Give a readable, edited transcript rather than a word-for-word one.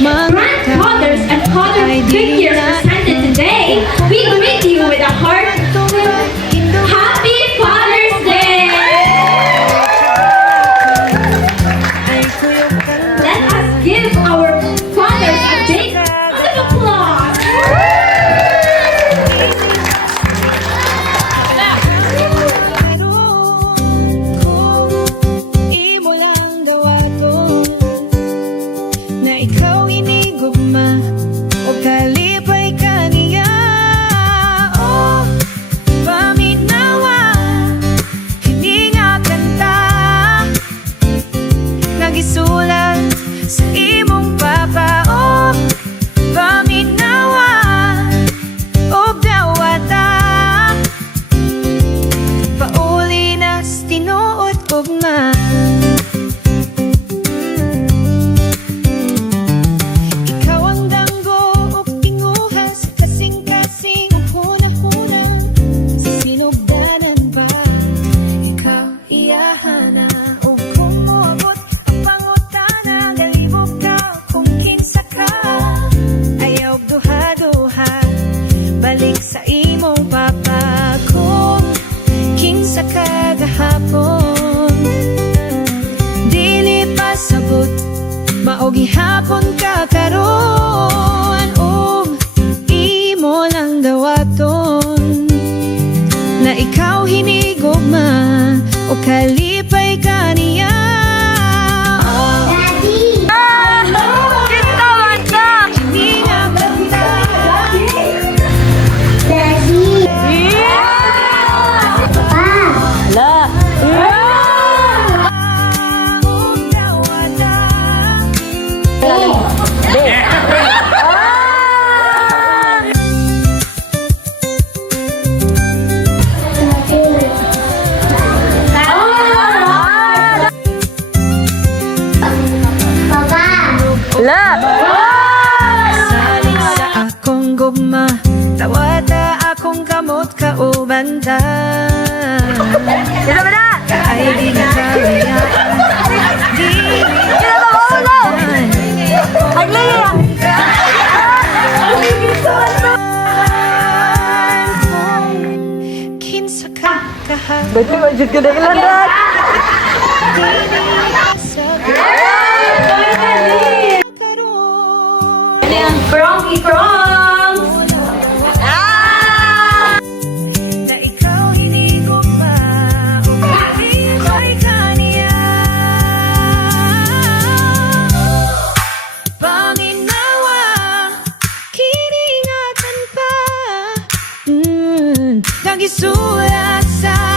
Grandfathers and father figures presented today, we greet you with a heart. Happy Father's Day! Let us give our fathers a big round of applause. Imo lang daw ako na ikaw inigugma o kalipay ka niya. Oh, paminawa, hindi nga kanta nagisulat sa imong papa. Oh, paminawa, o dawata pauli na tinuot ugma. Ikaw ang danggo ug tinguha sa kasing-kasing ug huna-huna sa sinugdanan ba. Ikaw iyahana ug kung moabot ang pangutana galibog ka kung kinsa ka. Ayaw duha-duha balik sa imong papa kung kinsa ka gahapon. Dili pa sabot maog gihapon ka karon. Imo lang dawaton na ikaw hinigugma o kalipay ka niya. Daddy! Kinta ka! Hindi nga kanta. Daddy! Papa! Saling sa akong gugma, tawata akong kamot kaubanta. Kaay di na kalayaan, di na masaktan. Kinsa ka kahapon. Berarti wajib ka na ilandan. Pronky prongs! Na ikaw hinigugma o kalipay ka niya. Paminawa, kiningatan pa. Nagisulat sa